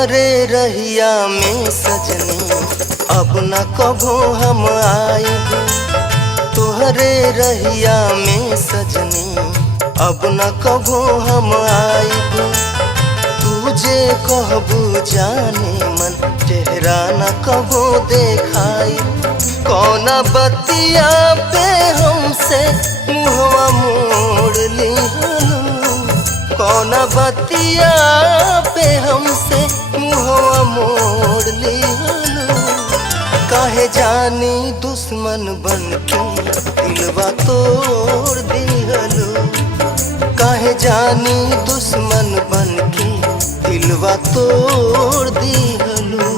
तोहरे रहिया में सजनी अब न कभो हम आइब। तोहरे रहिया में सजनी अब न कभो हम आइब। तुझे कहबू जाने मन चेहरा न कभो देखाई। कौन बतिया पे हमसे मुहवा मोड़ लिहनु। कौन बतिया पे हमसे मुहवा मोड़ लिहनु। काहे जानी दुश्मन बनके दिलवा तोड़ दिहनु। काहे जानी दुश्मन बनके दिलवा तोड़ दिहनु।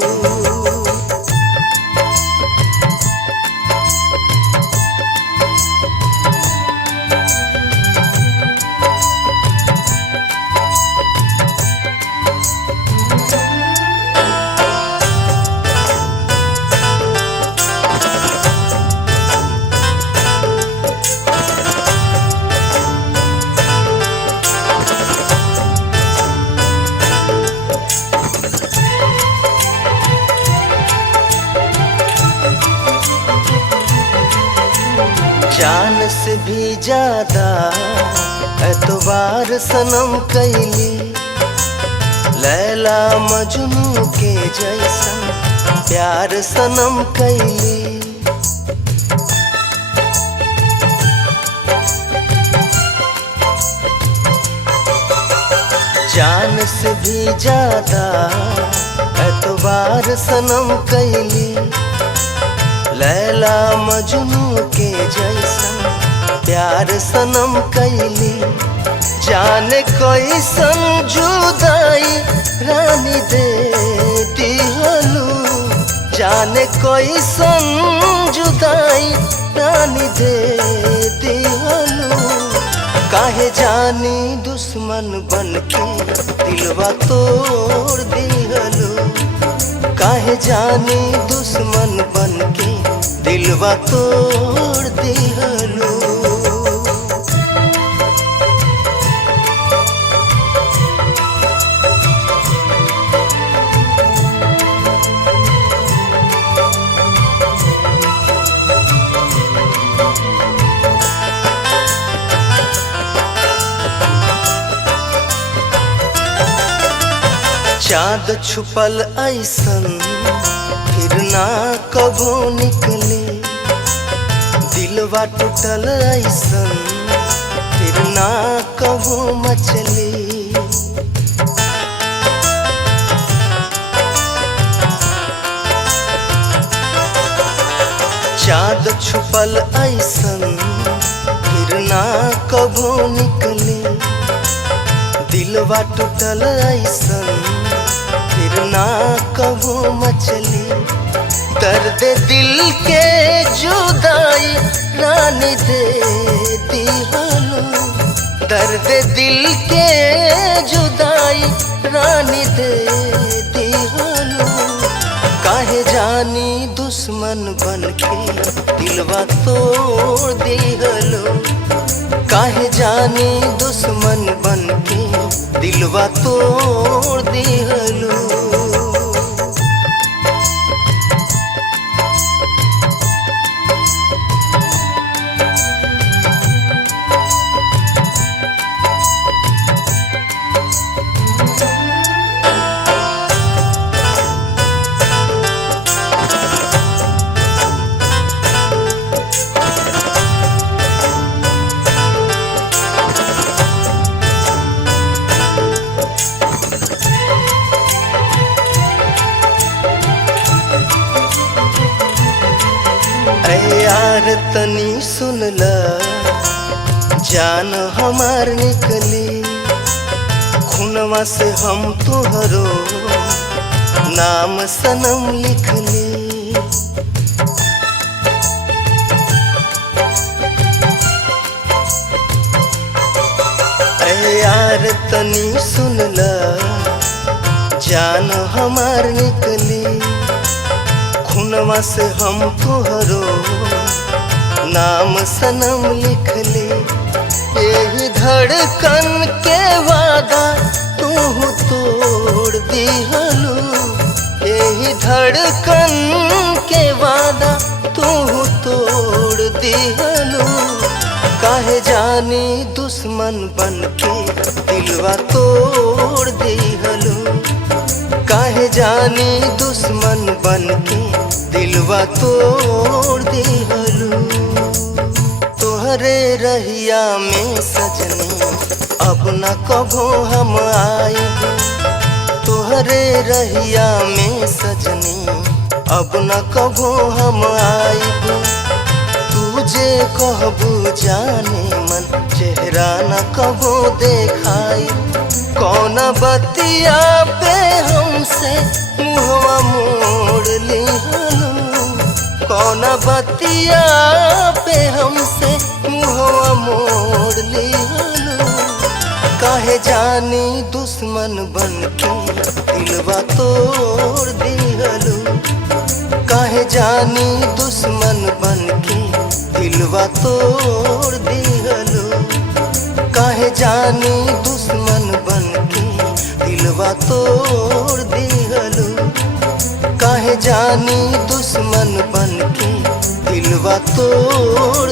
जान से भी ज्यादा एतबार सनम कैली। लैला मजनू के जैसा प्यार सनम कैली। जान से भी ज्यादा एतबार सनम कैली। लैला मजनू के जैसा प्यार सनम कैली। जाने कैसन जुदाई रानी दे दिहनु। जाने कैसन जुदाई रानी दे दिहनु। काहे जानी दुश्मन बनके दिलवा तोड़ दिहनु। काहे जानी दुश्मन बनके दिलवा तोड़ दिहनु। चाँद छुपल ऐसन फिर ना कभो निकले। दिलवा टूटल ऐसन फिर ना कभो मचले। चाँद छुपल ऐसन फिर ना कभो निकले। दिलवा टूटल ऐसन फिर ना कभो मचली। दर्द दिल के जुदाई रानी दे दिहनु। दर्द दिल के जुदाई रानी दे दिहनु। काहे जानी दुश्मन बनके दिलवा तोड़ दिहनु। काहे जानी दुश्मन बनके दिलवा तोड़ दिहनु। यार तनी सुनला जान हमार निकली। खूनवा से हम तोहरो नाम सनम लिखली। यार तनी सुनला जान हमार निकली। खूनवा से हम तोहरो नाम सनम लिखली। यही धड़कन के वादा तू तोड़ दिहनु। दुश्मन बन के दिलवा तोड़ दिहलू। काहे जानी दुश्मन बन के दिलवा तोड़ दिहलू। तोहरे रहिया में सजनी अब न कभो हम आइब। तोहरे रहिया में सजनी अब न कभो हम आइब। तुझे कहबू जाने मन चेहरा न कभो देखाई। कौन बतिया पे हमसे मुहवा मोड़ लिहलू। कौन बतिया पे हमसे मुहवा मोड़ लिहलू। काहे जानी दुश्मन बन के दिलवा तोड़ दिहलू। काहे जानी दुश्मन बन के दिलवा तोड़ दिहलू। काहे जानी दुश्मन बन के दिलवा तोड़ दिहलू। काहे जानी दुश्मन बन के दिलवा तोड़